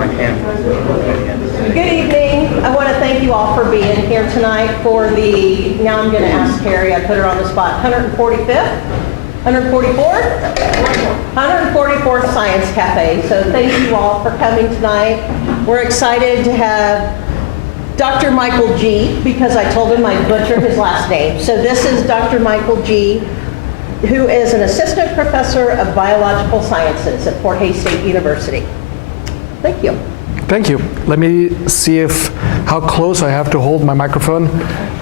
Good evening. I want to thank you all for being here tonight for the, now I'm going to ask Carrie, I put her on the spot, 145th? 144th? 144th Science Cafe. So thank you all for coming tonight. We're excited to have Dr. Michael G, because I told him I'd butcher his last name. So this is Dr. Michael G, who is an assistant professor of biological sciences at Fort Hays State University. Thank you. Thank you. Let me see how close I have to hold my microphone.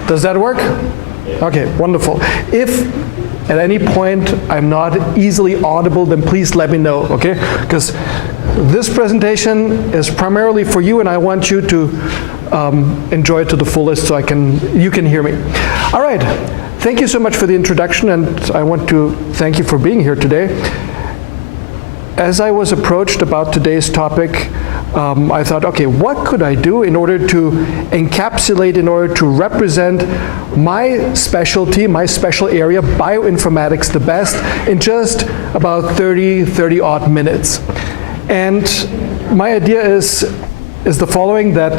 Does that work? Okay, wonderful. If at any point I'm not easily audible, then please let me know, okay? Because this presentation is primarily for you, and I want you to enjoy it to the fullest so you can hear me. All right, thank you so much for the introduction, and I want to thank you for being here today. As I was approached about today's topic, I thought, okay, what could I do in order to encapsulate, in order to represent my specialty, my special area, bioinformatics, the best in just about 30 odd minutes. And my idea is the following, that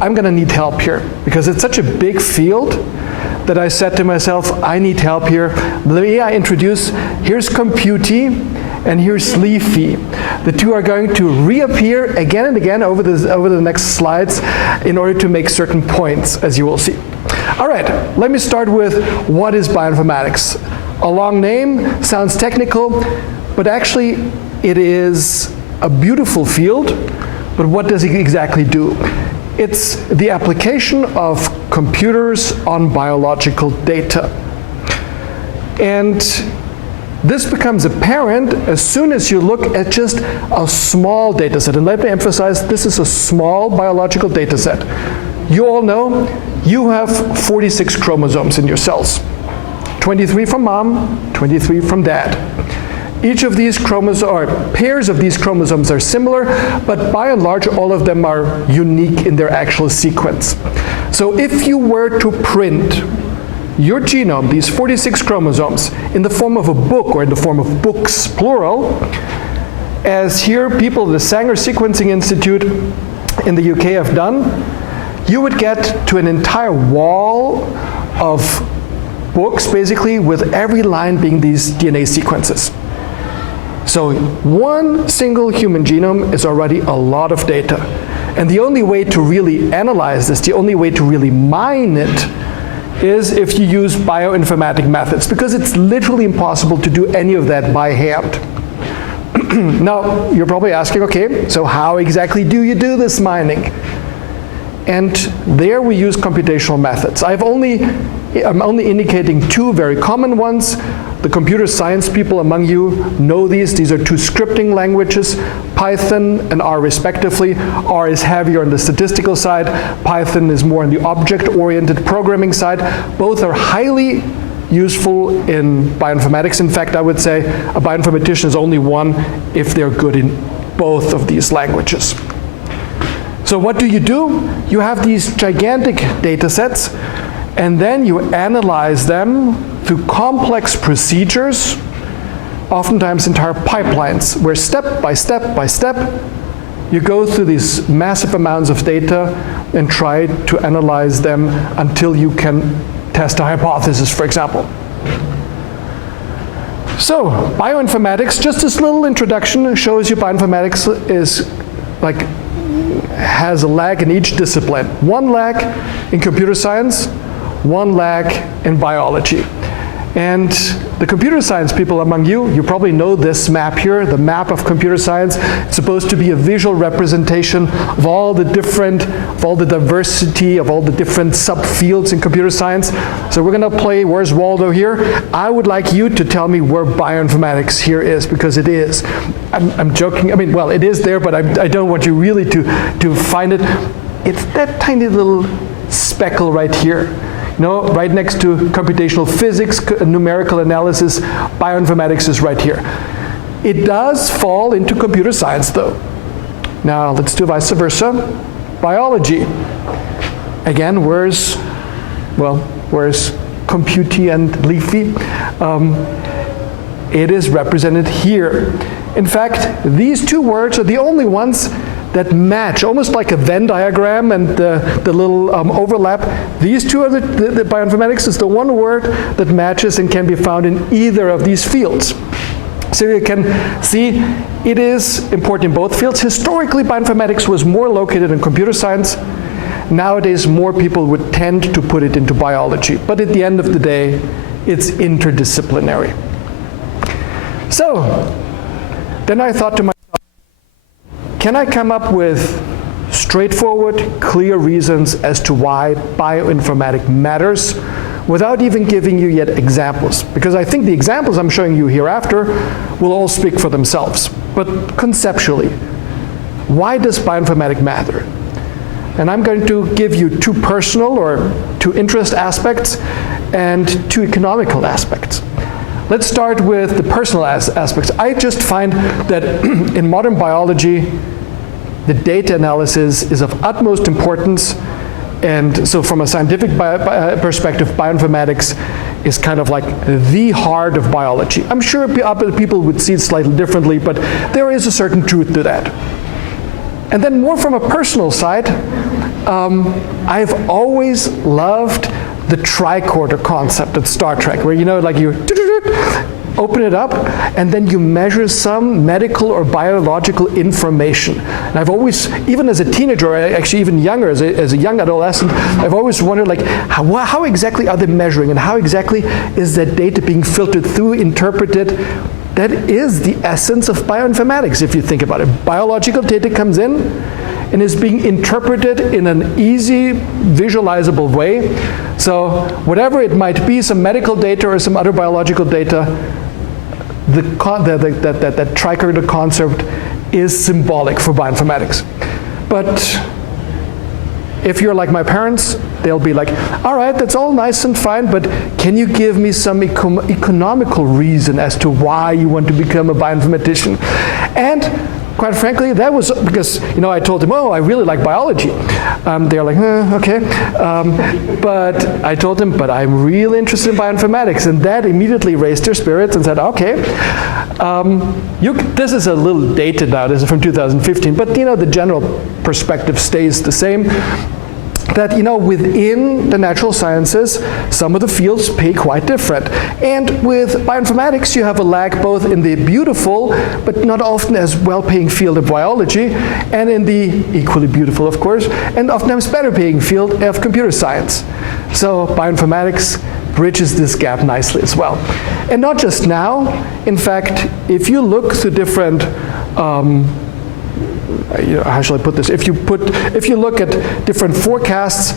I'm going to need help here because it's such a big field that I said to myself, I need help here. Let me introduce, here's Computey and here's Leafy. The two are going to reappear again and again over the next slides in order to make certain points, as you will see. All right, let me start with what is bioinformatics. A long name, sounds technical, but actually it is a beautiful field, but what does it exactly do? It's the application of computers on biological data. And this becomes apparent as soon as you look at just a small data set. And let me emphasize, this is a small biological data set. You all know you have 46 chromosomes in your cells. 23 from mom, 23 from dad. Each of these chromosomes, or pairs of these chromosomes, are similar, but by and large all of them are unique in their actual sequence. So if you were to print your genome, these 46 chromosomes, in the form of a book, or in the form of books, plural, as here people at the Sanger Sequencing Institute in the UK have done, you would get to an entire wall of books, basically, with every line being these DNA sequences. So one single human genome is already a lot of data. And the only way to really analyze this, the only way to really mine it, is if you use bioinformatic methods, because it's literally impossible to do any of that by hand. Now, you're probably asking, okay, so how exactly do you do this mining? And there we use computational methods. I'm only indicating two very common ones. The computer science people among you know these. These are two scripting languages, Python and R respectively. R is heavier on the statistical side. Python is more on the object-oriented programming side. Both are highly useful in bioinformatics. In fact, I would say a bioinformatician is only one if they're good in both of these languages. So what do? You have these gigantic data sets, and then you analyze them through complex procedures, oftentimes entire pipelines, where step by step by step, you go through these massive amounts of data and try to analyze them until you can test a hypothesis, for example. So, bioinformatics, just this little introduction shows you bioinformatics is has a lag in each discipline. One lag in computer science, one lag in biology. And the computer science people among you probably know this map here, the map of computer science. It's supposed to be a visual representation of all the diversity, of all the different subfields in computer science. So we're gonna play Where's Waldo here. I would like you to tell me where bioinformatics here is, because it is. I'm joking, I mean, well, it is there, but I don't want you really to find it. It's that tiny little speckle right here. Right next to computational physics, numerical analysis, bioinformatics is right here. It does fall into computer science, though. Now, let's do vice versa. Biology. Again, where's Computey and Leafy? It is represented here. In fact, these two words are the only ones that match, almost like a Venn diagram and the little overlap. These two are the bioinformatics is the one word that matches and can be found in either of these fields. So you can see it is important in both fields. Historically, bioinformatics was more located in computer science. Nowadays, more people would tend to put it into biology. But at the end of the day, it's interdisciplinary. So then I thought to myself, can I come up with straightforward, clear reasons as to why bioinformatics matters without even giving you yet examples? Because I think the examples I'm showing you hereafter will all speak for themselves. But conceptually, why does bioinformatics matter? And I'm going to give you two personal or two interest aspects and two economical aspects. Let's start with the personal aspects. I just find that in modern biology, the data analysis is of utmost importance. And so from a scientific perspective, bioinformatics is kind of like the heart of biology. I'm sure other people would see it slightly differently, but there is a certain truth to that. And then more from a personal side, I've always loved the tricorder concept at Star Trek, where like you open it up and then you measure some medical or biological information. And I've always, even as a teenager, or actually even younger, as a young adolescent, I've always wondered like how exactly are they measuring and how exactly is that data being filtered through, interpreted. That is the essence of bioinformatics, if you think about it. Biological data comes in and is being interpreted in an easy, visualizable way. So whatever it might be, some medical data or some other biological data, that tricorder concept is symbolic for bioinformatics. But if you're like my parents, they'll be like, all right, that's all nice and fine, but can you give me some economical reason as to why you want to become a bioinformatician? And quite frankly, that was because, I told them, oh, I really like biology. They're like, okay. But I told them, but I'm really interested in bioinformatics. And that immediately raised their spirits and said, okay. This is a little dated now. This is from 2015. But, the general perspective stays the same. That, within the natural sciences, some of the fields pay quite different. And with bioinformatics, you have a lag both in the beautiful, but not often as well-paying field of biology, and in the equally beautiful, of course, and oftentimes better-paying field of computer science. So bioinformatics bridges this gap nicely as well. And not just now. In fact, if you look through different how shall I put this? If you look at different forecasts,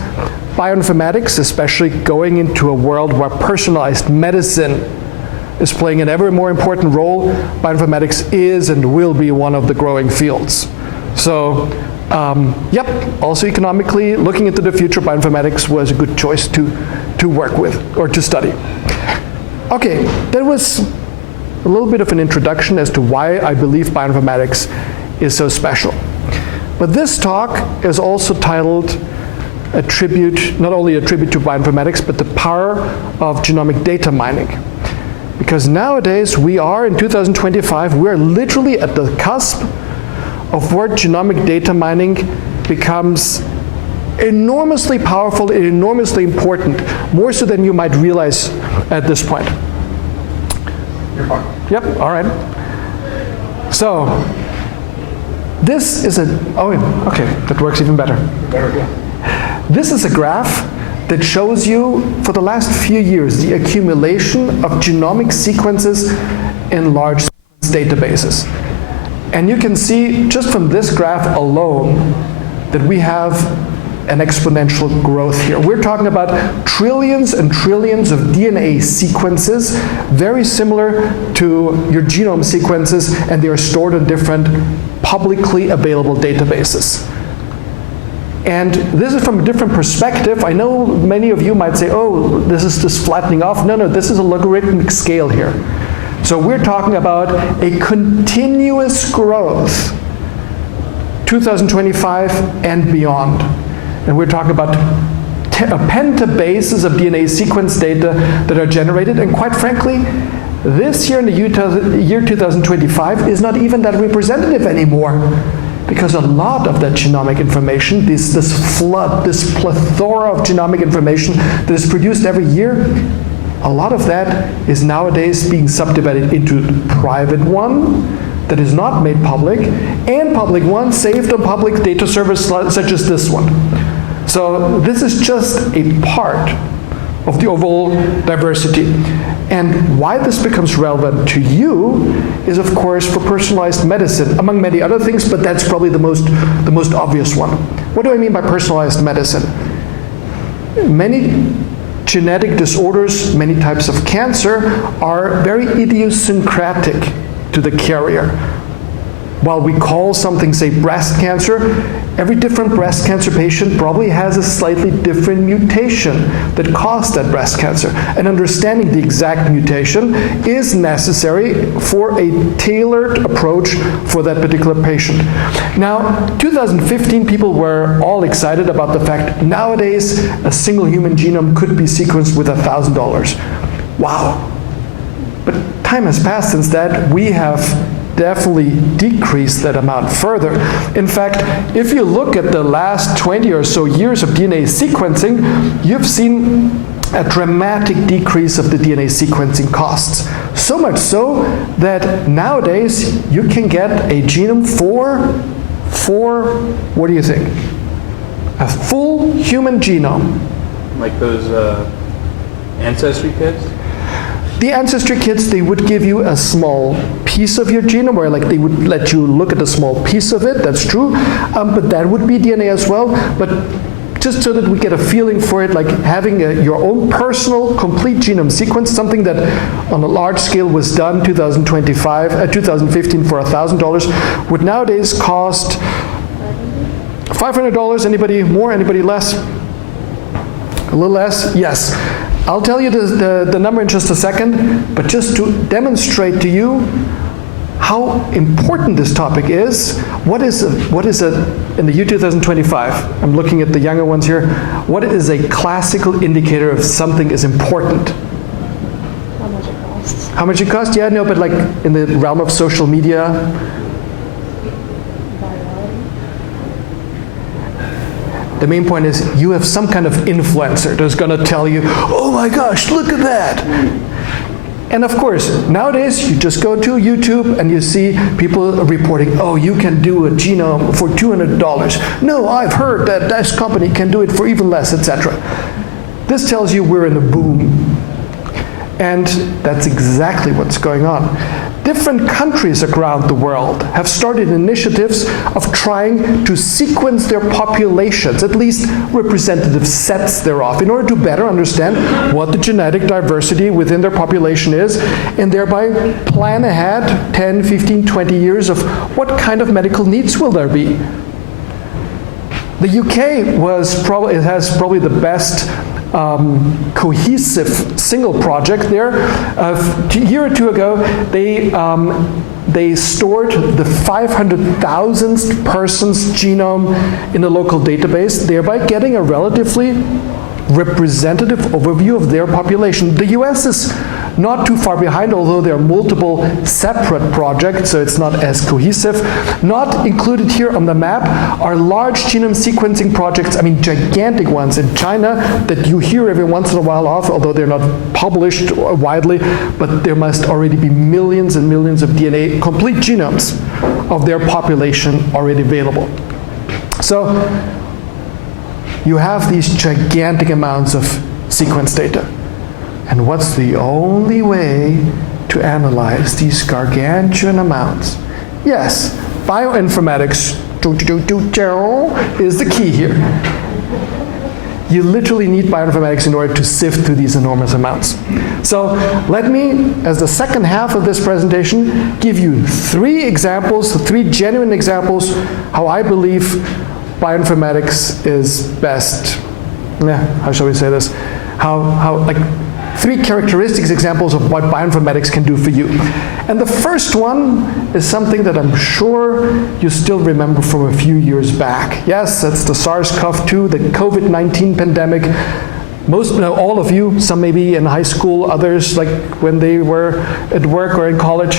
bioinformatics, especially going into a world where personalized medicine is playing an ever more important role, bioinformatics is and will be one of the growing fields. So, also economically, looking into the future, bioinformatics was a good choice to work with or to study. Okay, that was a little bit of an introduction as to why I believe bioinformatics is so special. But this talk is also titled not only a tribute to bioinformatics, but the power of genomic data mining. Because nowadays we are in 2025, we're literally at the cusp of where genomic data mining becomes enormously powerful and enormously important, more so than you might realize at this point. You're fine. Yep, all right. So, this is okay, that works even better. There we go. This is a graph that shows you, for the last few years, the accumulation of genomic sequences in large databases. And you can see, just from this graph alone, that we have an exponential growth here. We're talking about trillions and trillions of DNA sequences, very similar to your genome sequences, and they are stored in different publicly available databases. And this is from a different perspective. I know many of you might say, oh, this is just flattening off. No, this is a logarithmic scale here. So we're talking about a continuous growth, 2025 and beyond. And we're talking about petabases of DNA sequence data that are generated. And quite frankly, this year in the year 2025 is not even that representative anymore. because a lot of that genomic information, this flood, this plethora of genomic information that is produced every year, a lot of that is nowadays being subdivided into private one that is not made public, and public one saved on public data servers such as this one. So this is just a part of the overall diversity. And why this becomes relevant to you is, of course, for personalized medicine, among many other things, but that's probably the most obvious one. What do I mean by personalized medicine? Many genetic disorders, many types of cancer, are very idiosyncratic to the carrier. While we call something, say, breast cancer, every different breast cancer patient probably has a slightly different mutation that caused that breast cancer. And understanding the exact mutation is necessary for a tailored approach for that particular patient. Now, 2015, people were all excited about the fact nowadays a single human genome could be sequenced with $1,000. Wow. But time has passed since that. We have definitely decrease that amount further. In fact, if you look at the last 20 or so years of DNA sequencing, you've seen a dramatic decrease of the DNA sequencing costs. So much so that nowadays you can get a genome for what do you think? A full human genome. Like those ancestry kits? The ancestry kits, they would give you a small piece of your genome, or like they would let you look at a small piece of it, that's true, but that would be DNA as well. But just so that we get a feeling for it, like having your own personal complete genome sequence, something that on a large scale was done 2015 for $1,000, would nowadays cost $500. Anybody more, anybody less? A little less? Yes. I'll tell you the number in just a second, but just to demonstrate to you how important this topic is, what is in the year 2025, I'm looking at the younger ones here, what is a classical indicator of something is important? How much it costs. How much it costs? Yeah, no, but like in the realm of social media, the main point is you have some kind of influencer that's going to tell you, oh my gosh, look at that. And of course, nowadays you just go to YouTube and you see people reporting, oh, you can do a genome for $200. No, I've heard that this company can do it for even less, etc. This tells you we're in a boom. And that's exactly what's going on. Different countries around the world have started initiatives of trying to sequence their populations, at least representative sets thereof, in order to better understand what the genetic diversity within their population is, and thereby plan ahead 10, 15, 20 years of what kind of medical needs will there be. The UK has probably the best cohesive single project there. A year or two ago, they stored the 500,000th person's genome in a local database, thereby getting a relatively representative overview of their population. The US is not too far behind, although there are multiple separate projects, so it's not as cohesive. Not included here on the map are large genome sequencing projects, I mean gigantic ones in China that you hear every once in a while of, although they're not published widely, but there must already be millions and millions of DNA, complete genomes of their population already available. So you have these gigantic amounts of sequence data. And what's the only way to analyze these gargantuan amounts? Yes, bioinformatics is the key here. You literally need bioinformatics in order to sift through these enormous amounts. So let me, as the second half of this presentation, give you three genuine examples how I believe bioinformatics is best. How shall we say this? Like three characteristics, examples of what bioinformatics can do for you. And the first one is something that I'm sure you still remember from a few years back. Yes, that's the SARS-CoV-2, the COVID-19 pandemic. all of you, some maybe in high school, others like when they were at work or in college,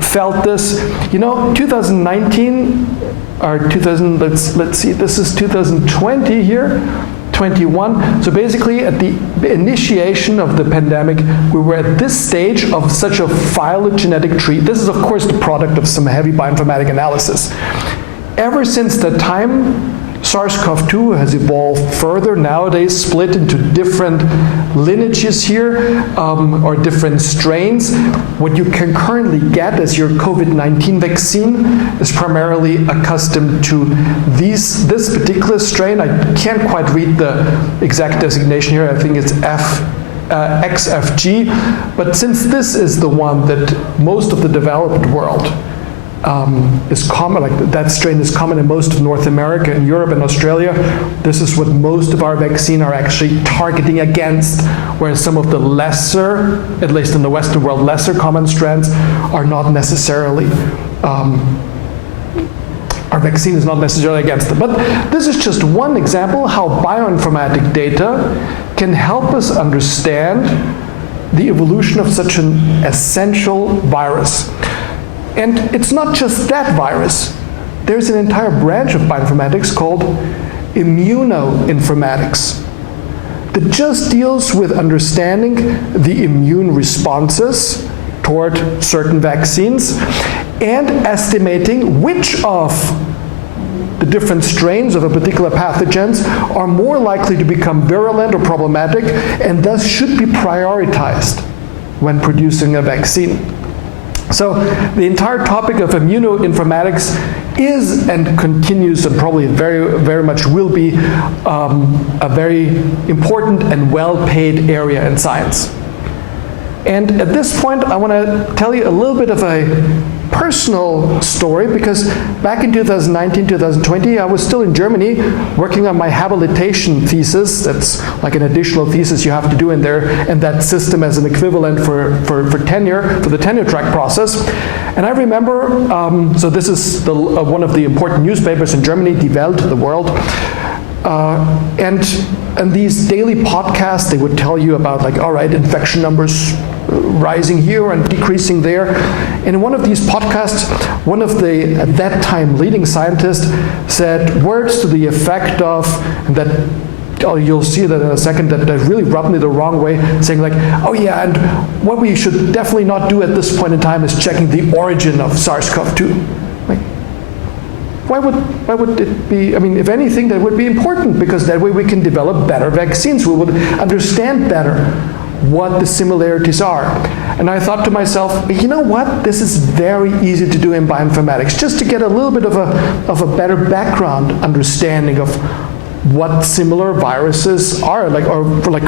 felt this. 2019 or 2000. Let's see. This is 2020 here. 21. So basically, at the initiation of the pandemic, we were at this stage of such a phylogenetic tree. This is, of course, the product of some heavy bioinformatic analysis. Ever since that time, SARS-CoV-2 has evolved further, nowadays split into different lineages here, or different strains. What you can currently get as your COVID-19 vaccine is primarily accustomed to this particular strain. I can't quite read the exact designation here. I think it's XFG. But since this is the one that most of the developed world is common, like that strain is common in most of North America and Europe and Australia. This is what most of our vaccine are actually targeting against, whereas some of the lesser, at least in the Western world, lesser common strands are not necessarily, our vaccine is not necessarily against them. But this is just one example how bioinformatic data can help us understand the evolution of such an essential virus. And it's not just that virus. There's an entire branch of bioinformatics called immunoinformatics that just deals with understanding the immune responses toward certain vaccines and estimating which of the different strains of a particular pathogens are more likely to become virulent or problematic and thus should be prioritized when producing a vaccine. So the entire topic of immunoinformatics is and continues and probably very, very much will be a very important and well-paid area in science. And at this point, I want to tell you a little bit of a personal story, because back in 2019, 2020, I was still in Germany working on my habilitation thesis. That's like an additional thesis you have to do in there, and that system as an equivalent for tenure, for the tenure track process. And I remember, so this is one of the important newspapers in Germany, Die Welt, the world. And these daily podcasts, they would tell you about, like, all right, infection numbers rising here and decreasing there. And in one of these podcasts, one of the, at that time, leading scientists said words to the effect of, and that you'll see that in a second, that really rubbed me the wrong way, saying like, oh yeah, and what we should definitely not do at this point in time is checking the origin of SARS-CoV-2. Like, why would it be, I mean, if anything, that would be important, because that way we can develop better vaccines. We would understand better what the similarities are. And I thought to myself, you know what? This is very easy to do in bioinformatics, just to get a little bit of a better background understanding of what similar viruses are, like, or like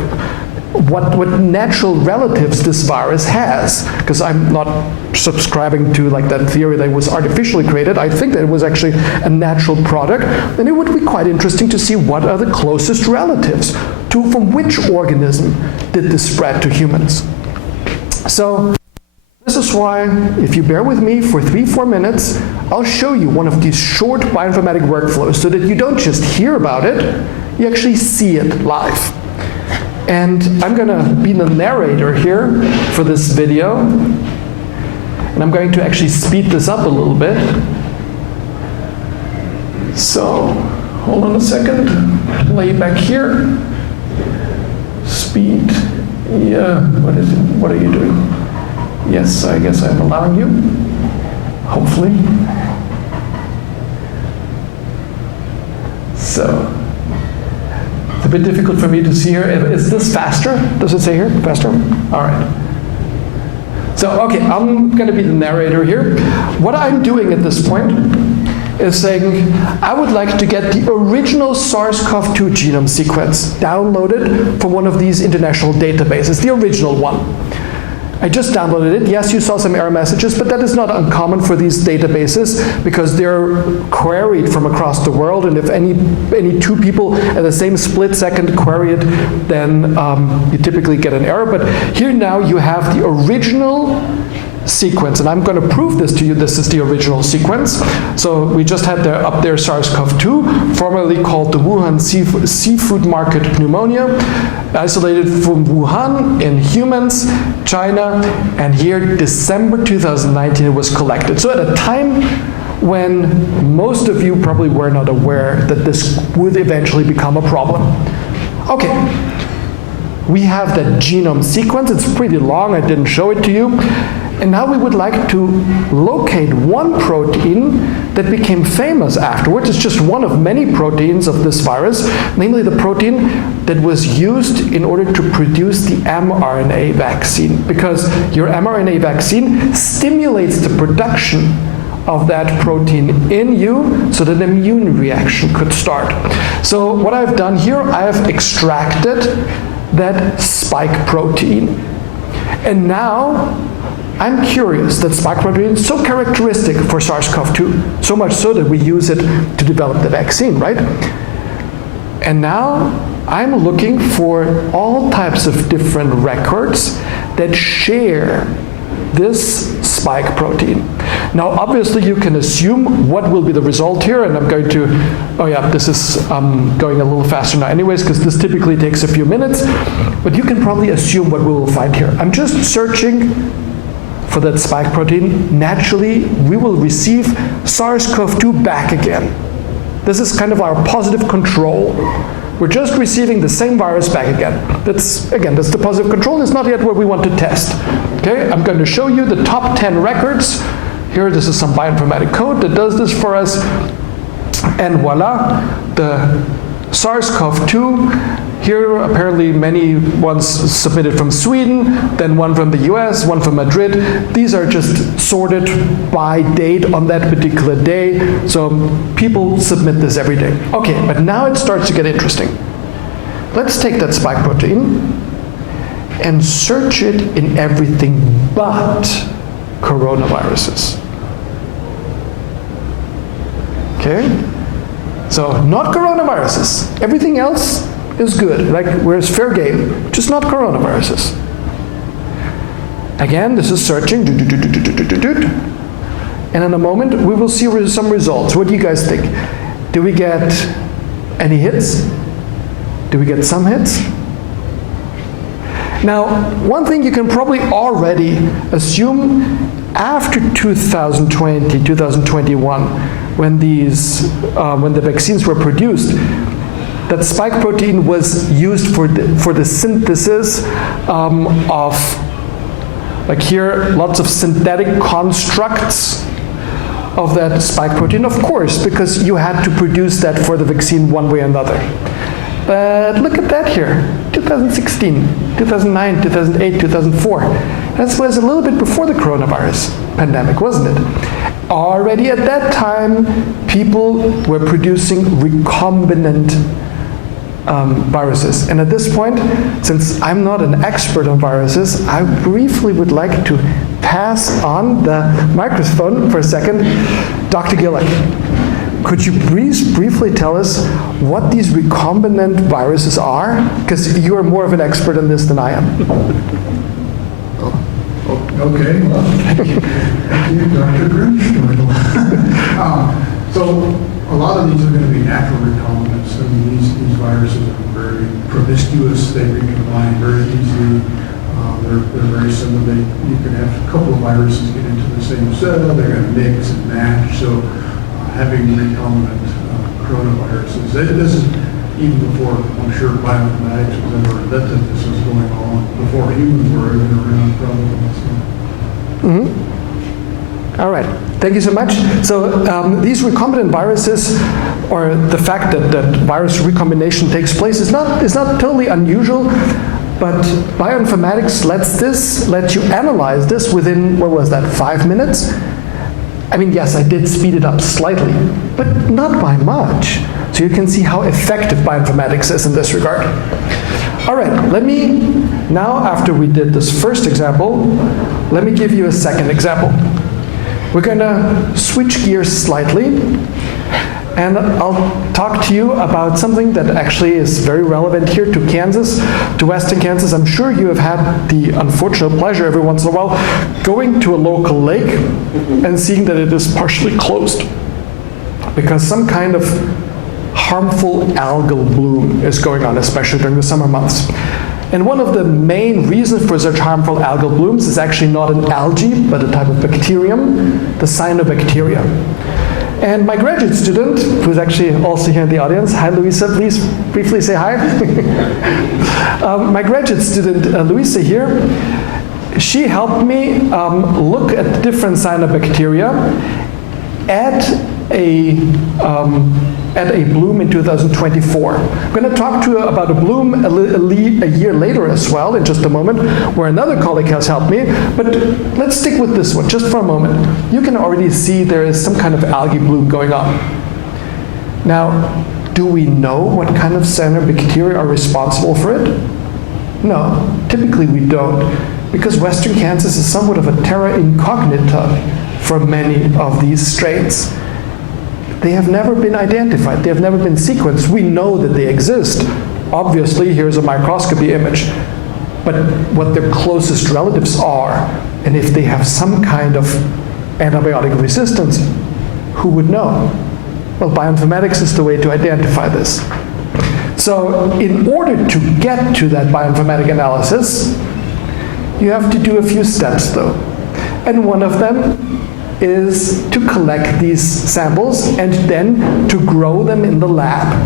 what natural relatives this virus has. Because I'm not subscribing to like that theory that it was artificially created. I think that it was actually a natural product. And it would be quite interesting to see what are the closest relatives to, from which organism did this spread to humans. So this is why, if you bear with me for 3-4 minutes, I'll show you one of these short bioinformatic workflows so that you don't just hear about it, you actually see it live. And I'm going to be the narrator here for this video. And I'm going to actually speed this up a little bit. So, hold on a second. Lay back here. Speed. Yeah, what is it? What are you doing? Yes, I guess I'm allowing you. Hopefully. So, it's a bit difficult for me to see here. Is this faster? Does it say here? Faster? All right. So, okay, I'm going to be the narrator here. What I'm doing at this point is saying, I would like to get the original SARS-CoV-2 genome sequence downloaded from one of these international databases, the original one. I just downloaded it. Yes, you saw some error messages, but that is not uncommon for these databases because they're queried from across the world, and if any two people at the same split second query it, then you typically get an error. But here now you have the original sequence. And I'm going to prove this to you. This is the original sequence. So we just had up there SARS-CoV-2, formerly called the Wuhan seafood market pneumonia, isolated from Wuhan in humans, China, and here December 2019 it was collected. So at a time when most of you probably were not aware that this would eventually become a problem. Okay, we have that genome sequence. It's pretty long, I didn't show it to you. And now we would like to locate one protein that became famous afterwards. It's just one of many proteins of this virus, namely the protein that was used in order to produce the mRNA vaccine. Because your mRNA vaccine stimulates the production of that protein in you so that an immune reaction could start. So what I've done here, I have extracted that spike protein. And now I'm curious, that spike protein is so characteristic for SARS-CoV-2, so much so that we use it to develop the vaccine, right? And now I'm looking for all types of different records that share this spike protein. Now, obviously, you can assume what will be the result here, and I'm going to, oh yeah, this is going a little faster now anyways, because this typically takes a few minutes, but you can probably assume what we will find here. I'm just searching for that spike protein. Naturally, we will receive SARS-CoV-2 back again. This is kind of our positive control. We're just receiving the same virus back again. That's the positive control. It's not yet what we want to test. Okay, I'm going to show you the top 10 records. Here, this is some bioinformatic code that does this for us. And voila, the SARS-CoV-2. Here, apparently many ones submitted from Sweden, then one from the US, one from Madrid. These are just sorted by date on that particular day. So people submit this every day. Okay, but now it starts to get interesting. Let's take that spike protein and search it in everything but coronaviruses. Okay? So not coronaviruses. Everything else is good, like where's fair game, just not coronaviruses. Again, this is searching, and in a moment we will see some results. What do you guys think? Do we get any hits? Do we get some hits? Now, one thing you can probably already assume after 2020, 2021, when the vaccines were produced, that spike protein was used for the synthesis of, like here, lots of synthetic constructs of that spike protein, of course, because you had to produce that for the vaccine one way or another. But look at that here, 2016, 2009, 2008, 2004. That was a little bit before the coronavirus pandemic, wasn't it? Already at that time, people were producing recombinant viruses. And at this point, since I'm not an expert on viruses, I briefly would like to pass on the microphone for a second. Dr. Gillick, could you briefly tell us what these recombinant viruses are? Because you are more of an expert on this than I am. Okay, well, thank you, Dr. Grimstreudel. So a lot of these are going to be natural recombinants. I mean, these viruses are very promiscuous. They recombine very easily. They're very similar. You can have a couple of viruses get into the same cell. They're going to mix and match. So having recombinant coronaviruses, this is even before, I'm sure, bioinformatics was ever invented. This was going on before humans were even around, probably. So. Mm-hmm. All right, thank you so much. So these recombinant viruses, or the fact that virus recombination takes place, is not totally unusual. But bioinformatics lets you analyze this within, what was that, 5 minutes? I mean, yes, I did speed it up slightly, but not by much. So you can see how effective bioinformatics is in this regard. All right, let me, now after we did this first example, let me give you a second example. We're going to switch gears slightly, And I'll talk to you about something that actually is very relevant here to Kansas, to Western Kansas. I'm sure you have had the unfortunate pleasure every once in a while going to a local lake and seeing that it is partially closed because some kind of harmful algal bloom is going on, especially during the summer months. And one of the main reasons for such harmful algal blooms is actually not an algae, but a type of bacterium, the cyanobacteria. And my graduate student, who's actually also here in the audience, hi Louisa, please briefly say hi. My graduate student, Louisa here, she helped me look at different cyanobacteria at a bloom in 2024. I'm going to talk to you about a bloom a year later as well, in just a moment, where another colleague has helped me. But let's stick with this one just for a moment. You can already see there is some kind of algae bloom going on. Now, do we know what kind of cyanobacteria are responsible for it? No, typically we don't, because Western Kansas is somewhat of a terra incognita for many of these strains. They have never been identified. They have never been sequenced. We know that they exist. Obviously, here's a microscopy image. But what their closest relatives are, and if they have some kind of antibiotic resistance, who would know? Well, bioinformatics is the way to identify this. So in order to get to that bioinformatic analysis, you have to do a few steps, though. And one of them is to collect these samples and then to grow them in the lab.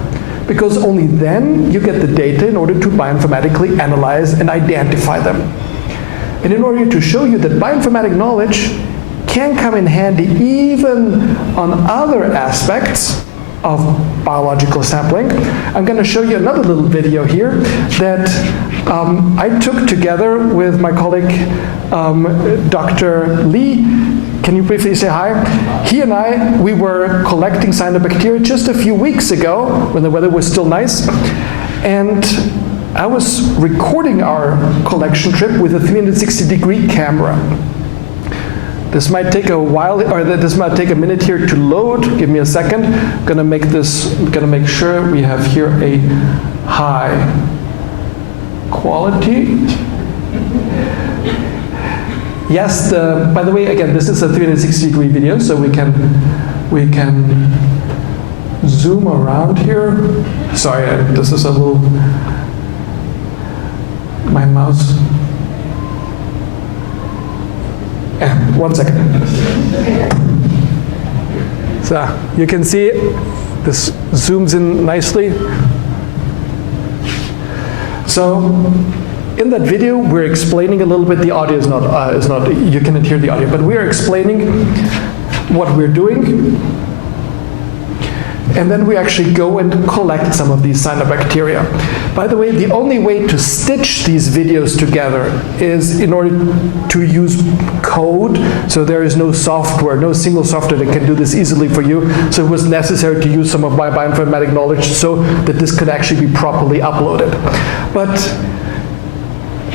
Because only then you get the data in order to bioinformatically analyze and identify them. And in order to show you that bioinformatic knowledge can come in handy even on other aspects of biological sampling, I'm going to show you another little video here that I took together with my colleague, Dr. Lee. Can you briefly say hi? He and I, we were collecting cyanobacteria just a few weeks ago when the weather was still nice. And I was recording our collection trip with a 360-degree camera. This might take a while, or this might take a minute here to load. Give me a second. I'm gonna make sure we have here a high quality. Yes, by the way, again, this is a 360-degree video, so we can zoom around here. Sorry, this is a little, my mouse. One second. So you can see this zooms in nicely. So in that video, we're explaining a little bit. The audio is not you cannot hear the audio, but we are explaining what we're doing. And then we actually go and collect some of these cyanobacteria. By the way, the only way to stitch these videos together is in order to use code. So there is no software, no single software that can do this easily for you. So it was necessary to use some of my bioinformatic knowledge so that this could actually be properly uploaded. But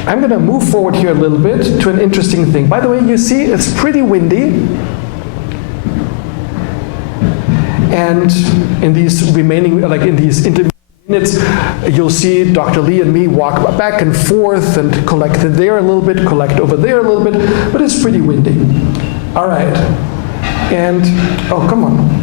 I'm going to move forward here a little bit to an interesting thing. By the way, you see it's pretty windy. And in these remaining, like in these intermediate minutes, you'll see Dr. Lee and me walk back and forth and collect there a little bit, collect over there a little bit, but it's pretty windy. All right. And, oh, come on.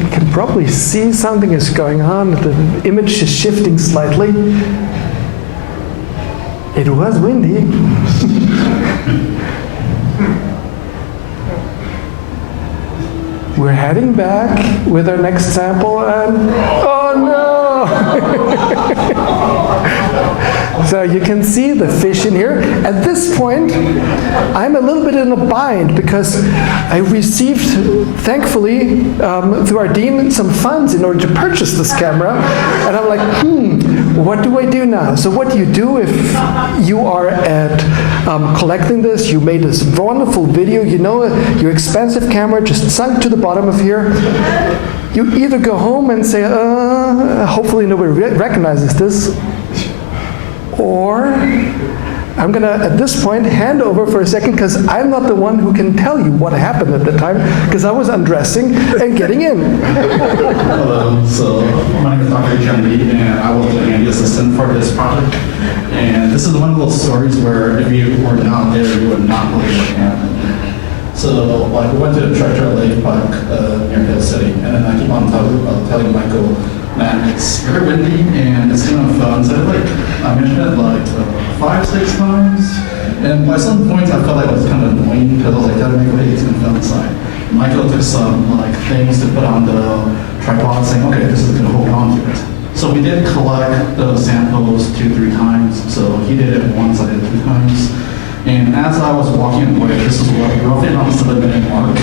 You can probably see something is going on. The image is shifting slightly. It was windy. We're heading back with our next sample and, oh no! So you can see the fish in here. At this point, I'm a little bit in a bind because I received, thankfully, through our dean, some funds in order to purchase this camera. And I'm like, what do I do now? So what do you do if you are at collecting this? You made this wonderful video. You know your expensive camera just sunk to the bottom of here. you either go home and say, hopefully nobody recognizes this, or I'm gonna, at this point, hand over for a second, because I'm not the one who can tell you what happened at the time, because I was undressing and getting in. Hello, so my name is Dr. Genomic, and I was the handy assistant for this project. And this is one of those stories where if you were not there, you would not believe what happened. So, like, we went to the Treasure Lake Park near Hill City, and then I keep on telling Michael, man, it's very windy and it's kind of fun. So, like, I mentioned it like 5-6 times, and by some points I felt like it was kind of annoying because I was like, gotta make way, it's gonna feel inside. Michael took some like things to put on the tripod, saying, okay, this is gonna hold on to it. So we did collect the samples 2-3 times. So he did it once, I did it 2 times. And as I was walking away, this was roughly around the 7-minute mark.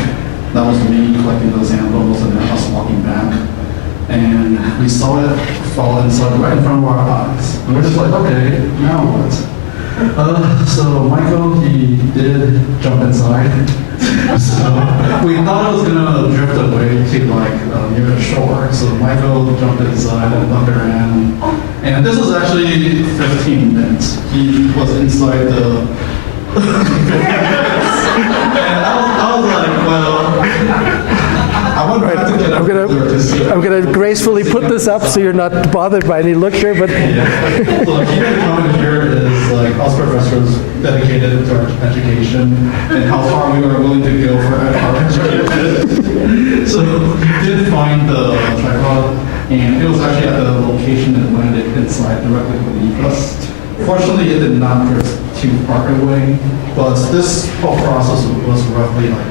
That was me collecting those samples, and then I was walking back. And we saw it fall inside right in front of our eyes. And we're just like, okay, now what? So Michael, he did jump inside. So we thought it was gonna drift away to like near the shore. So Michael jumped inside and looked around. And this was actually 15 minutes. He was inside the and I was like, well, I wonder if I have to get I'm gonna gracefully put this up so you're not bothered by any look here, but yeah. So like, here the comment here is like us professors dedicated to our education and how far we are willing to go for our education. So we did find the tripod, and it was actually at the location that landed inside directly beneath us. Fortunately, it did not drift too far away, but this whole process was roughly like,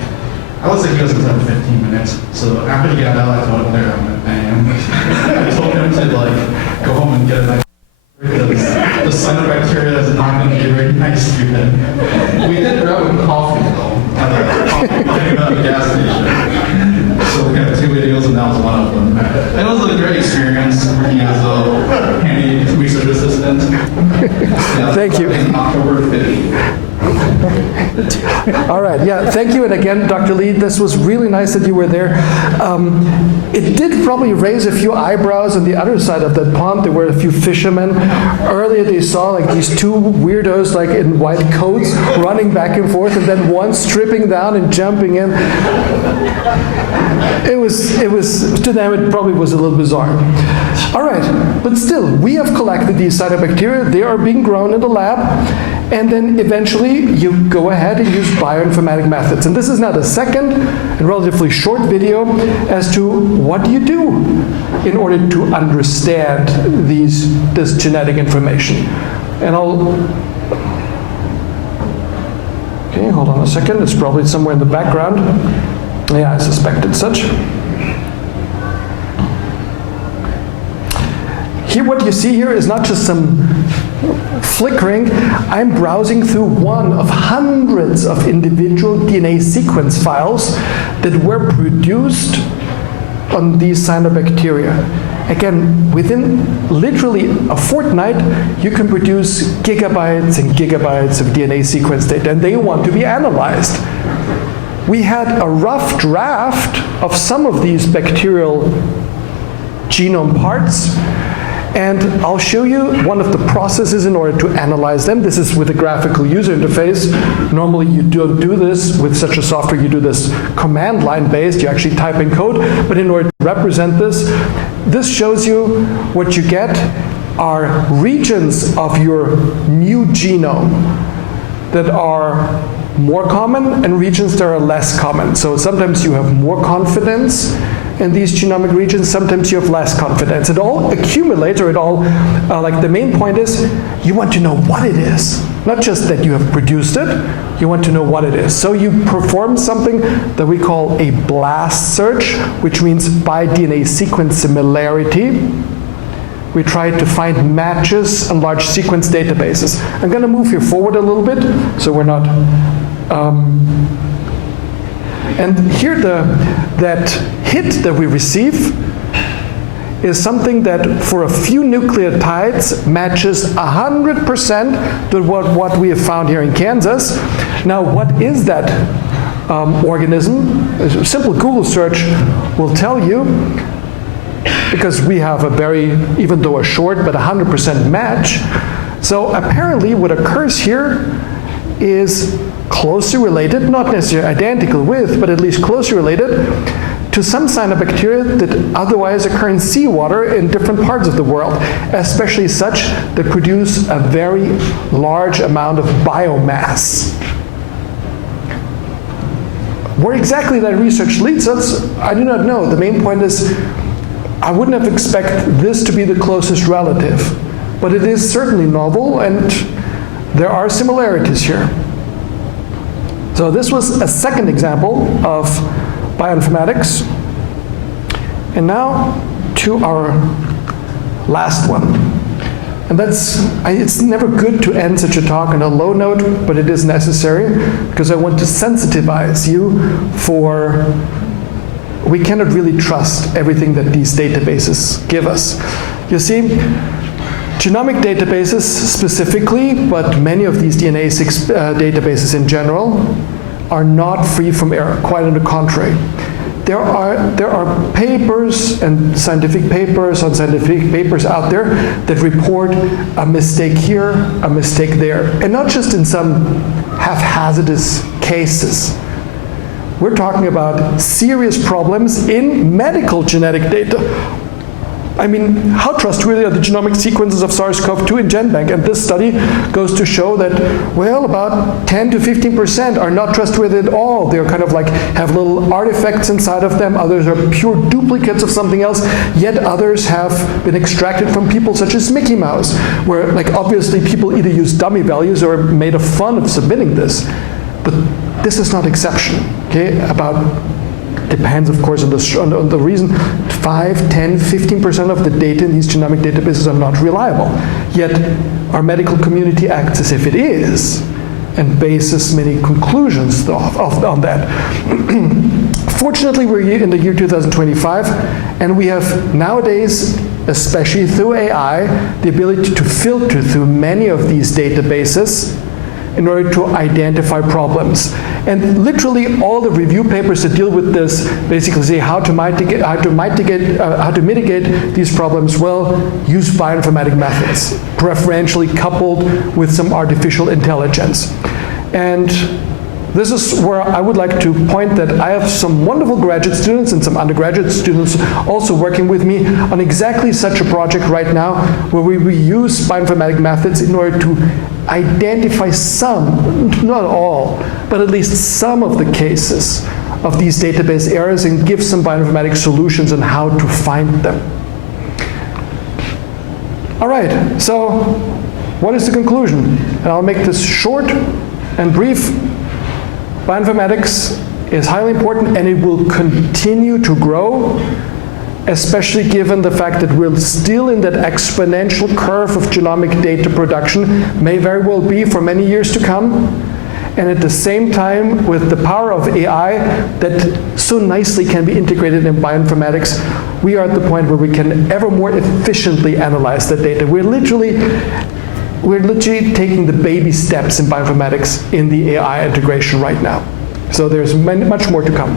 I would say he was inside 15 minutes. So after he got out, I told him there, I went, bam. I told him to like go home and get a nice because the cyanobacteria is not going to be very nice to him. We did grab a coffee though at a gas station. So we got 2 videos, and that was one of them. It was a great experience working as a handy research assistant. Yeah, Thank you. October 5th. all right, yeah, thank you. And again, Dr. Lee, this was really nice that you were there. It did probably raise a few eyebrows on the other side of that pond. There were a few fishermen. Earlier they saw like these 2 weirdos like in white coats running back and forth, and then one stripping down and jumping in. It was, to them it probably was a little bizarre. All right, but still, we have collected these cyanobacteria. They are being grown in the lab, and then eventually you go ahead and use bioinformatic methods. And this is now the second and relatively short video as to what do you do in order to understand this genetic information. And okay, hold on a second. It's probably somewhere in the background. Yeah, I suspected such. Here, what you see here is not just some flickering. I'm browsing through one of hundreds of individual DNA sequence files that were produced on these cyanobacteria. Again, within literally a fortnight, you can produce gigabytes and gigabytes of DNA sequence data, and they want to be analyzed. We had a rough draft of some of these bacterial genome parts, and I'll show you one of the processes in order to analyze them. This is with a graphical user interface. Normally you don't do this with such a software. You do this command line based. You actually type in code. But in order to represent this shows you what you get are regions of your new genome that are more common and regions that are less common. So sometimes you have more confidence in these genomic regions, sometimes you have less confidence. It all accumulates, or it all, like the main point is, you want to know what it is. Not just that you have produced it, you want to know what it is. So you perform something that we call a blast search, which means by DNA sequence similarity. We try to find matches in large sequence databases. I'm going to move here forward a little bit, so we're not... and here that hit that we receive is something that for a few nucleotides matches 100% to what we have found here in Kansas. Now, what is that organism? A simple Google search will tell you, because we have a very, even though a short, but 100% match. So apparently what occurs here is closely related, not necessarily identical with, but at least closely related to some cyanobacteria that otherwise occur in seawater in different parts of the world, especially such that produce a very large amount of biomass. Where exactly that research leads us, I do not know. The main point is, I wouldn't have expected this to be the closest relative, but it is certainly novel, and there are similarities here. So this was a second example of bioinformatics. And now to our last one. And it's never good to end such a talk on a low note, but it is necessary because I want to sensitize you for, we cannot really trust everything that these databases give us. You see, genomic databases specifically, but many of these DNA-6 databases in general, are not free from error, quite on the contrary. There are papers and scientific papers on scientific papers out there that report a mistake here, a mistake there, and not just in some haphazardous cases. We're talking about serious problems in medical genetic data. I mean, how trustworthy are the genomic sequences of SARS-CoV-2 in GenBank? And this study goes to show that, well, about 10 to 15% are not trustworthy at all. They're kind of like, have little artifacts inside of them. Others are pure duplicates of something else. Yet others have been extracted from people such as Mickey Mouse, where like obviously people either use dummy values or made a fun of submitting this. But this is not exception, okay? Depends, of course, on the reason. 5, 10, 15% of the data in these genomic databases are not reliable. Yet our medical community acts as if it is and bases many conclusions on that. Fortunately, we're in the year 2025, and we have nowadays, especially through AI, the ability to filter through many of these databases in order to identify problems. And literally all the review papers that deal with this basically say how to mitigate these problems. Well, use bioinformatic methods, preferentially coupled with some artificial intelligence. And this is where I would like to point that I have some wonderful graduate students and some undergraduate students also working with me on exactly such a project right now, where we use bioinformatic methods in order to identify some, not all, but at least some of the cases of these database errors and give some bioinformatic solutions on how to find them. All right, so what is the conclusion? And I'll make this short and brief. Bioinformatics is highly important, and it will continue to grow, especially given the fact that we're still in that exponential curve of genomic data production, may very well be for many years to come. And at the same time, with the power of AI that so nicely can be integrated in bioinformatics, we are at the point where we can ever more efficiently analyze the data. We're literally taking the baby steps in bioinformatics in the AI integration right now. So there's much more to come.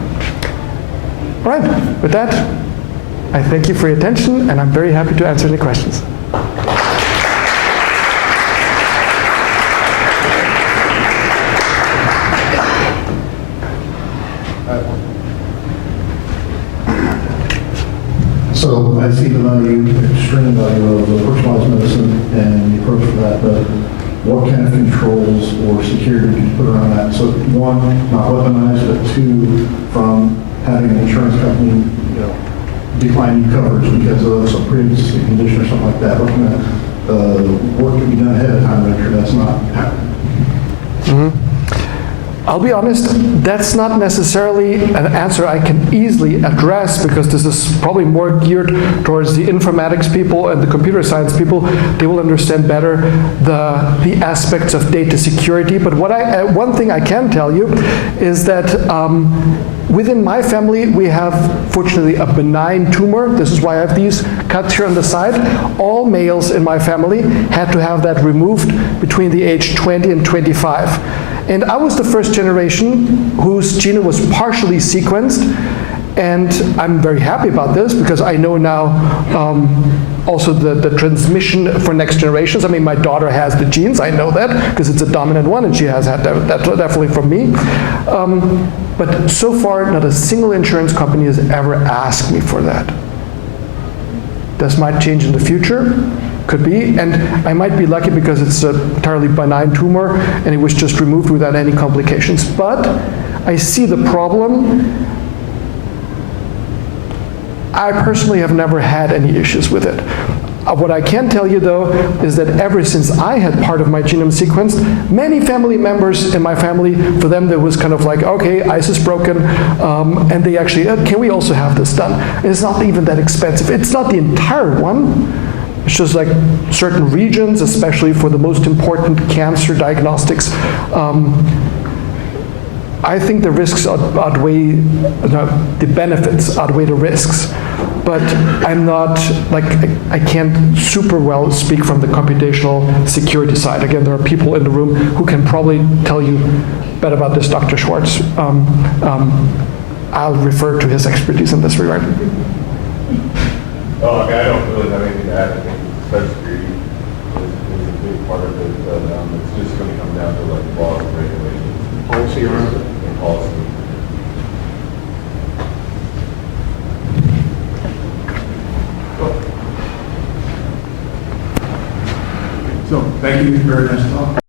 All right, with that, I thank you for your attention, and I'm very happy to answer any questions. So I see the value, extreme value of personalized medicine and the approach for that, but what kind of controls or security can you put around that? So one, not weaponized, but two, from having an insurance company, decline you coverage because of some pre-existing condition or something like that. What kind of work can be done ahead of time to make sure that's not happening? Mm-hmm. I'll be honest, that's not necessarily an answer I can easily address, because this is probably more geared towards the informatics people and the computer science people. They will understand better the aspects of data security. But one thing I can tell you is that within my family, we have, fortunately, a benign tumor. This is why I have these cuts here on the side. All males in my family had to have that removed between the age 20 and 25. And I was the first generation whose genome was partially sequenced, And I'm very happy about this because I know now also the transmission for next generations. I mean, my daughter has the genes, I know that, because it's a dominant one, and she has had that definitely from me. But so far, not a single insurance company has ever asked me for that. This might change in the future, could be, and I might be lucky because it's an entirely benign tumor and it was just removed without any complications. But I see the problem. I personally have never had any issues with it. What I can tell you, though, is that ever since I had part of my genome sequenced, many family members in my family, for them, there was kind of like, okay, ice is broken, and they actually, can we also have this done? And it's not even that expensive. It's not the entire one. It's just like certain regions, especially for the most important cancer diagnostics. I think the risks outweigh, the benefits outweigh the risks. But I'm not, like, I can't super well speak from the computational security side. Again, there are people in the room who can probably tell you better about this, Dr. Schwartz. I'll refer to his expertise in this regard. Oh, okay, I don't really have anything to add. I think cybersecurity is a big part of it, but it's just going to come down to like laws and regulations. Policy around it. And policy. So, thank you, very nice talk.